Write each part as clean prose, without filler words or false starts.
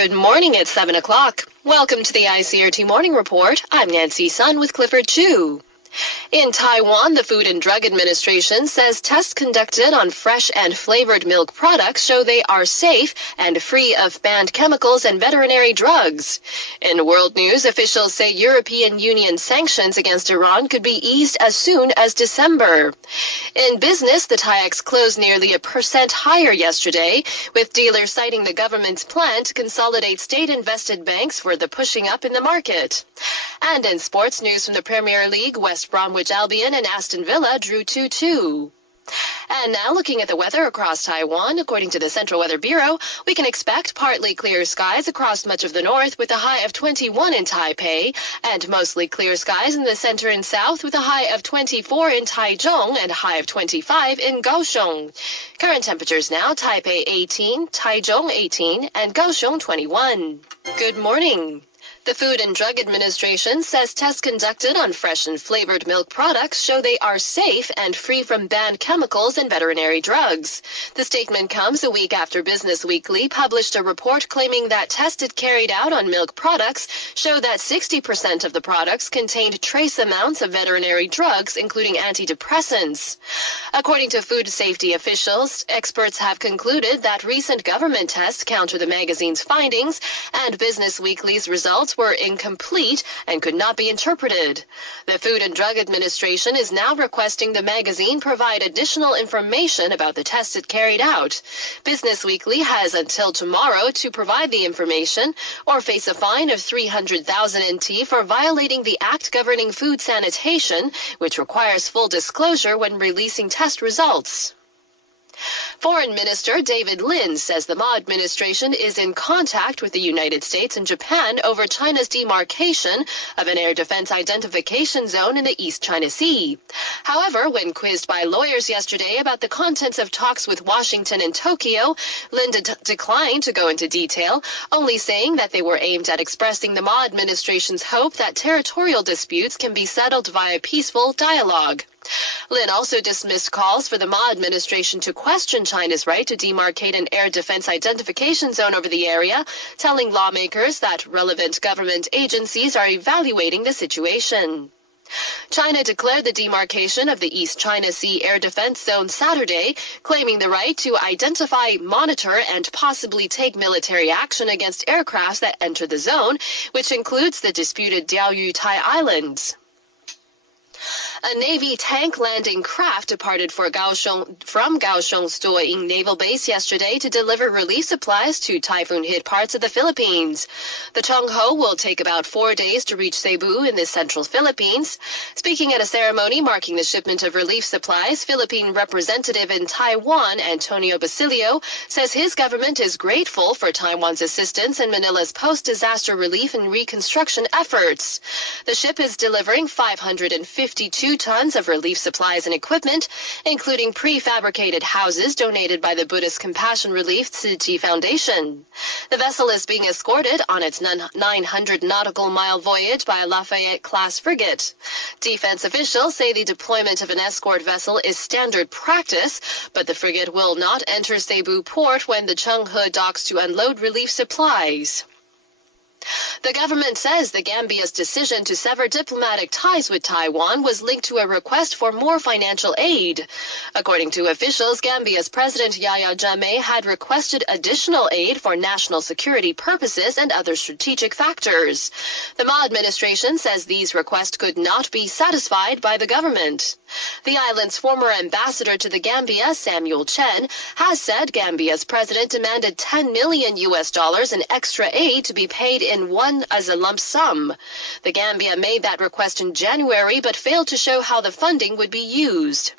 Good morning at 7 o'clock. Welcome to the ICRT Morning Report. I'm Nancy Sun with Clifford Chu. In Taiwan, the Food and Drug Administration says tests conducted on fresh and flavored milk products show they are safe and free of banned chemicals and veterinary drugs. In world news, officials say European Union sanctions against Iran could be eased as soon as December. In business, the TAIEX closed nearly 1% higher yesterday, with dealers citing the government's plan to consolidate state-invested banks for the pushing up in the market. And in sports news from the Premier League, West Bromwich Albion and Aston Villa drew 2-2. And now looking at the weather across Taiwan, according to the Central Weather Bureau, we can expect partly clear skies across much of the north with a high of 21 in Taipei, and mostly clear skies in the center and south with a high of 24 in Taichung and a high of 25 in Kaohsiung. Current temperatures now, Taipei 18, Taichung 18, and Kaohsiung 21. Good morning. The Food and Drug Administration says tests conducted on fresh and flavored milk products show they are safe and free from banned chemicals and veterinary drugs. The statement comes a week after Business Weekly published a report claiming that tests it carried out on milk products show that 60% of the products contained trace amounts of veterinary drugs, including antidepressants. According to food safety officials, experts have concluded that recent government tests counter the magazine's findings, and Business Weekly's results were incomplete and could not be interpreted. The Food and Drug Administration is now requesting the magazine provide additional information about the tests it carried out. Business Weekly has until tomorrow to provide the information or face a fine of 300,000 NT for violating the Act governing food sanitation, which requires full disclosure when releasing test results. Foreign Minister David Lin says the Ma administration is in contact with the United States and Japan over China's demarcation of an air defense identification zone in the East China Sea. However, when quizzed by lawyers yesterday about the contents of talks with Washington and Tokyo, Lin declined to go into detail, only saying that they were aimed at expressing the Ma administration's hope that territorial disputes can be settled via peaceful dialogue. Lin also dismissed calls for the Ma administration to question China's right to demarcate an air defense identification zone over the area, telling lawmakers that relevant government agencies are evaluating the situation. China declared the demarcation of the East China Sea Air Defense Zone Saturday, claiming the right to identify, monitor, and possibly take military action against aircrafts that enter the zone, which includes the disputed Diaoyu Tai Islands. A Navy tank landing craft departed from Kaohsiung's Doing Naval Base yesterday to deliver relief supplies to typhoon-hit parts of the Philippines. The Chungho will take about 4 days to reach Cebu in the central Philippines. Speaking at a ceremony marking the shipment of relief supplies, Philippine representative in Taiwan, Antonio Basilio, says his government is grateful for Taiwan's assistance in Manila's post-disaster relief and reconstruction efforts. The ship is delivering 552 tons of relief supplies and equipment, including prefabricated houses donated by the Buddhist Compassion Relief Tzu Chi Foundation. The vessel is being escorted on its 900 nautical mile voyage by a Lafayette-class frigate. Defense officials say the deployment of an escort vessel is standard practice, but the frigate will not enter Cebu port when the Chungho docks to unload relief supplies. The government says the Gambia's decision to sever diplomatic ties with Taiwan was linked to a request for more financial aid. According to officials, Gambia's President Yahya Jammeh had requested additional aid for national security purposes and other strategic factors. The Ma administration says these requests could not be satisfied by the government. The island's former ambassador to the Gambia, Samuel Chen, has said Gambia's president demanded $10 million in extra aid to be paid in one as a lump sum. The Gambia made that request in January but failed to show how the funding would be used.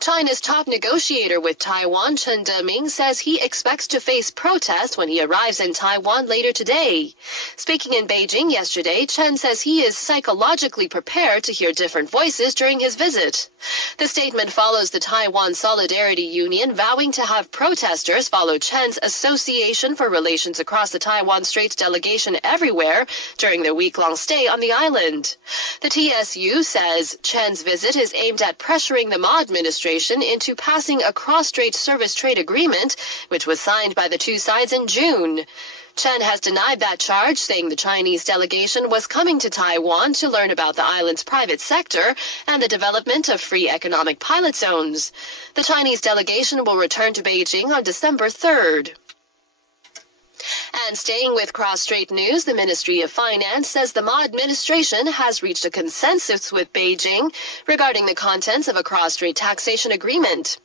China's top negotiator with Taiwan, Chen Deming, says he expects to face protests when he arrives in Taiwan later today. Speaking in Beijing yesterday, Chen says he is psychologically prepared to hear different voices during his visit. The statement follows the Taiwan Solidarity Union vowing to have protesters follow Chen's Association for Relations Across the Taiwan Straits delegation everywhere during their week-long stay on the island. The TSU says Chen's visit is aimed at pressuring the Ma administration into passing a cross-strait service trade agreement, which was signed by the two sides in June. Chen has denied that charge, saying the Chinese delegation was coming to Taiwan to learn about the island's private sector and the development of free economic pilot zones. The Chinese delegation will return to Beijing on December 3rd. And staying with cross-strait news, the Ministry of Finance says the Ma administration has reached a consensus with Beijing regarding the contents of a cross-strait taxation agreement.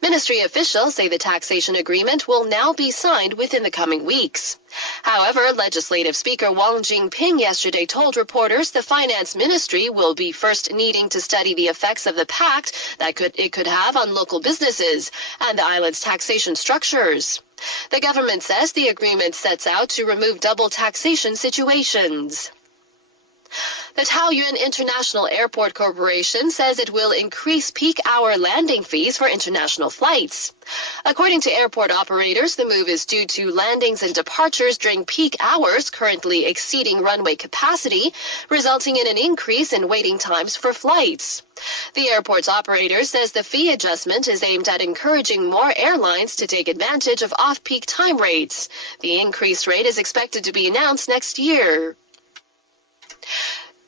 Ministry officials say the taxation agreement will now be signed within the coming weeks. However, Legislative Speaker Wang Jingping yesterday told reporters the Finance Ministry will be first needing to study the effects of the pact that it could have on local businesses and the island's taxation structures. The government says the agreement sets out to remove double taxation situations. The Taoyuan International Airport Corporation says it will increase peak hour landing fees for international flights. According to airport operators, the move is due to landings and departures during peak hours currently exceeding runway capacity, resulting in an increase in waiting times for flights. The airport's operator says the fee adjustment is aimed at encouraging more airlines to take advantage of off-peak time rates. The increased rate is expected to be announced next year.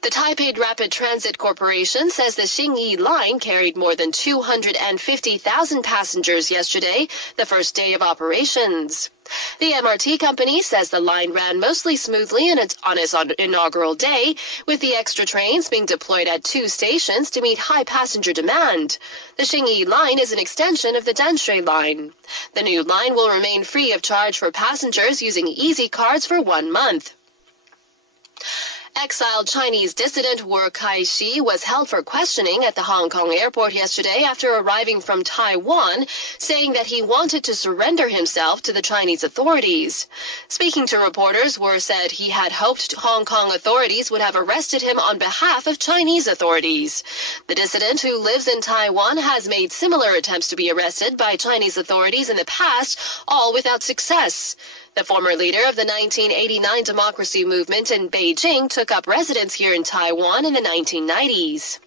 The Taipei Rapid Transit Corporation says the Xingyi line carried more than 250,000 passengers yesterday, the first day of operations. The MRT company says the line ran mostly smoothly on its inaugural day, with the extra trains being deployed at 2 stations to meet high passenger demand. The Xingyi line is an extension of the Danshui line. The new line will remain free of charge for passengers using Easy Cards for 1 month. Exiled Chinese dissident Wu Kai-shi was held for questioning at the Hong Kong airport yesterday after arriving from Taiwan, saying that he wanted to surrender himself to the Chinese authorities. Speaking to reporters, Wu said he had hoped Hong Kong authorities would have arrested him on behalf of Chinese authorities. The dissident, who lives in Taiwan, has made similar attempts to be arrested by Chinese authorities in the past, all without success. The former leader of the 1989 democracy movement in Beijing took up residence here in Taiwan in the 1990s.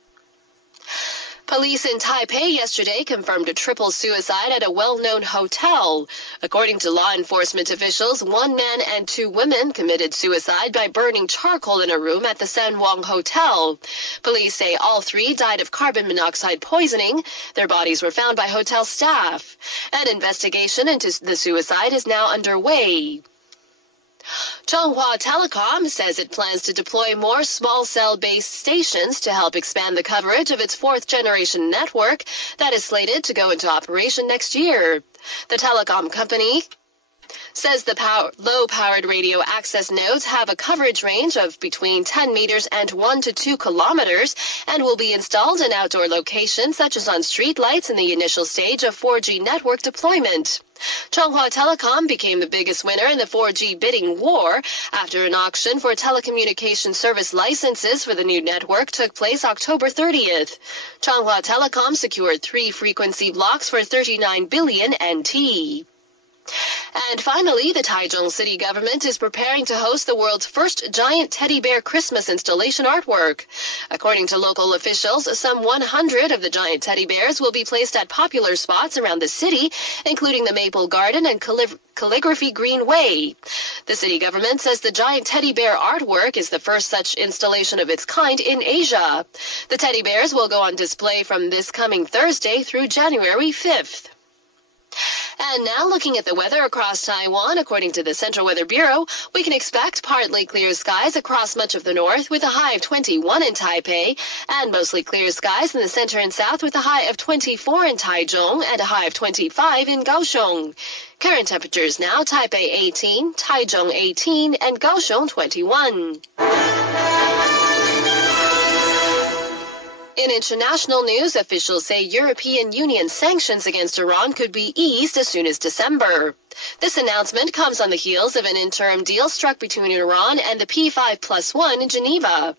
Police in Taipei yesterday confirmed a triple suicide at a well-known hotel. According to law enforcement officials, 1 man and 2 women committed suicide by burning charcoal in a room at the San Wang Hotel. Police say all 3 died of carbon monoxide poisoning. Their bodies were found by hotel staff. An investigation into the suicide is now underway. Chunghwa Telecom says it plans to deploy more small cell-based stations to help expand the coverage of its 4th-generation network that is slated to go into operation next year. The telecom company says the low-powered radio access nodes have a coverage range of between 10 meters and 1 to 2 kilometers and will be installed in outdoor locations such as on street lights in the initial stage of 4G network deployment. Chunghwa Telecom became the biggest winner in the 4G bidding war after an auction for telecommunication service licenses for the new network took place October 30th. Chunghwa Telecom secured 3 frequency blocks for 39 billion NT. And finally, the Taichung city government is preparing to host the world's first giant teddy bear Christmas installation artwork. According to local officials, some 100 of the giant teddy bears will be placed at popular spots around the city, including the Maple Garden and Calligraphy Green Way. The city government says the giant teddy bear artwork is the first such installation of its kind in Asia. The teddy bears will go on display from this coming Thursday through January 5th. And now looking at the weather across Taiwan, according to the Central Weather Bureau, we can expect partly clear skies across much of the north with a high of 21 in Taipei, and mostly clear skies in the center and south with a high of 24 in Taichung and a high of 25 in Kaohsiung. Current temperatures now: Taipei 18, Taichung 18, and Kaohsiung 21. In international news, officials say European Union sanctions against Iran could be eased as soon as December. This announcement comes on the heels of an interim deal struck between Iran and the P5+1 in Geneva.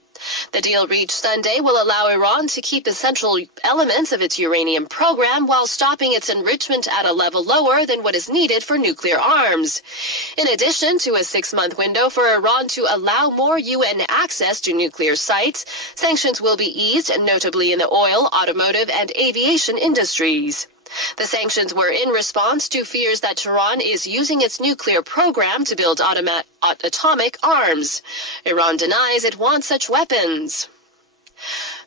The deal reached Sunday will allow Iran to keep essential elements of its uranium program while stopping its enrichment at a level lower than what is needed for nuclear arms. In addition to a 6-month window for Iran to allow more UN access to nuclear sites, sanctions will be eased, notably in the oil, automotive, and aviation industries. The sanctions were in response to fears that Tehran is using its nuclear program to build atomic arms. Iran denies it wants such weapons.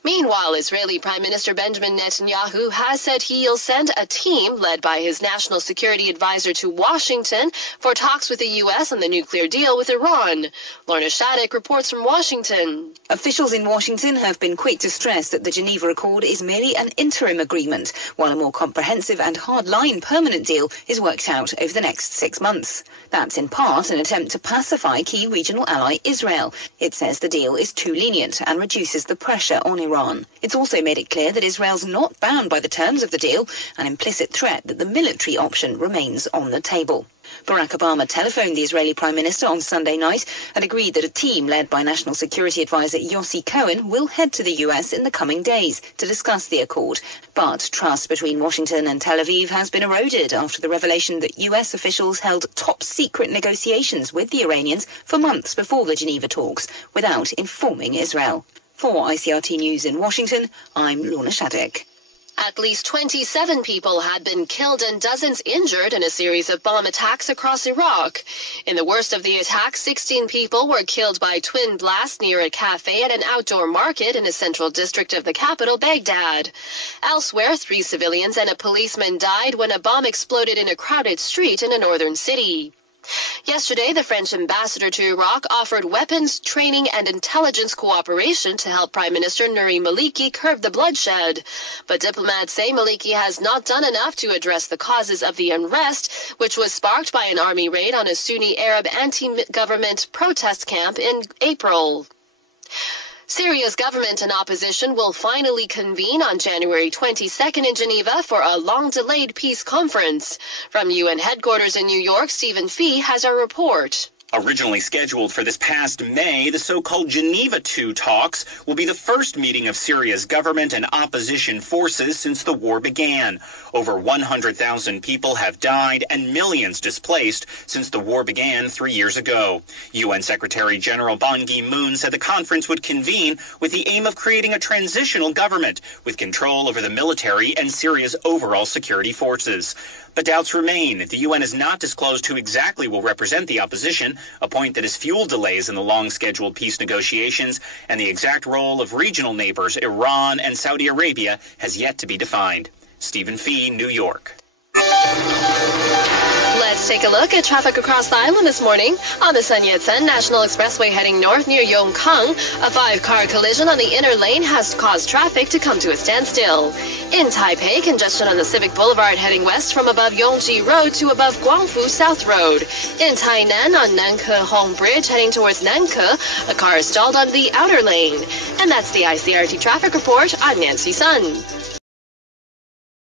Meanwhile, Israeli Prime Minister Benjamin Netanyahu has said he'll send a team led by his national security advisor to Washington for talks with the U.S. on the nuclear deal with Iran. Lorna Shattuck reports from Washington. Officials in Washington have been quick to stress that the Geneva Accord is merely an interim agreement, while a more comprehensive and hard-line permanent deal is worked out over the next 6 months. That's in part an attempt to pacify key regional ally Israel. It says the deal is too lenient and reduces the pressure on Iran. It's also made it clear that Israel's not bound by the terms of the deal, an implicit threat that the military option remains on the table. Barack Obama telephoned the Israeli Prime Minister on Sunday night and agreed that a team led by National Security Advisor Yossi Cohen will head to the US in the coming days to discuss the accord. But trust between Washington and Tel Aviv has been eroded after the revelation that US officials held top-secret negotiations with the Iranians for months before the Geneva talks without informing Israel. For ICRT News in Washington, I'm Lorna Shattuck. At least 27 people had been killed and dozens injured in a series of bomb attacks across Iraq. In the worst of the attacks, 16 people were killed by twin blasts near a cafe at an outdoor market in a central district of the capital, Baghdad. Elsewhere, 3 civilians and a policeman died when a bomb exploded in a crowded street in a northern city. Yesterday, the French ambassador to Iraq offered weapons, training, and intelligence cooperation to help Prime Minister Nouri Maliki curb the bloodshed. But diplomats say Maliki has not done enough to address the causes of the unrest, which was sparked by an army raid on a Sunni Arab anti-government protest camp in April. Syria's government and opposition will finally convene on January 22nd in Geneva for a long-delayed peace conference. From UN headquarters in New York, Stephen Fee has our report. Originally scheduled for this past May, the so-called Geneva II talks will be the first meeting of Syria's government and opposition forces since the war began. Over 100,000 people have died and millions displaced since the war began 3 years ago. UN Secretary General Ban Ki-moon said the conference would convene with the aim of creating a transitional government with control over the military and Syria's overall security forces. But doubts remain. The UN has not disclosed who exactly will represent the opposition, a point that has fueled delays in the long-scheduled peace negotiations, and the exact role of regional neighbors Iran and Saudi Arabia has yet to be defined. Stephen Fee, New York. Let's take a look at traffic across the island this morning. On the Sun Yat-sen National Expressway heading north near Yongkang, a 5-car collision on the inner lane has caused traffic to come to a standstill. In Taipei, congestion on the Civic Boulevard heading west from above Yongji Road to above Guangfu South Road. In Tainan on Nanke Hong Bridge heading towards Nanke, a car is stalled on the outer lane. And that's the ICRT traffic report. I'm Nancy Sun.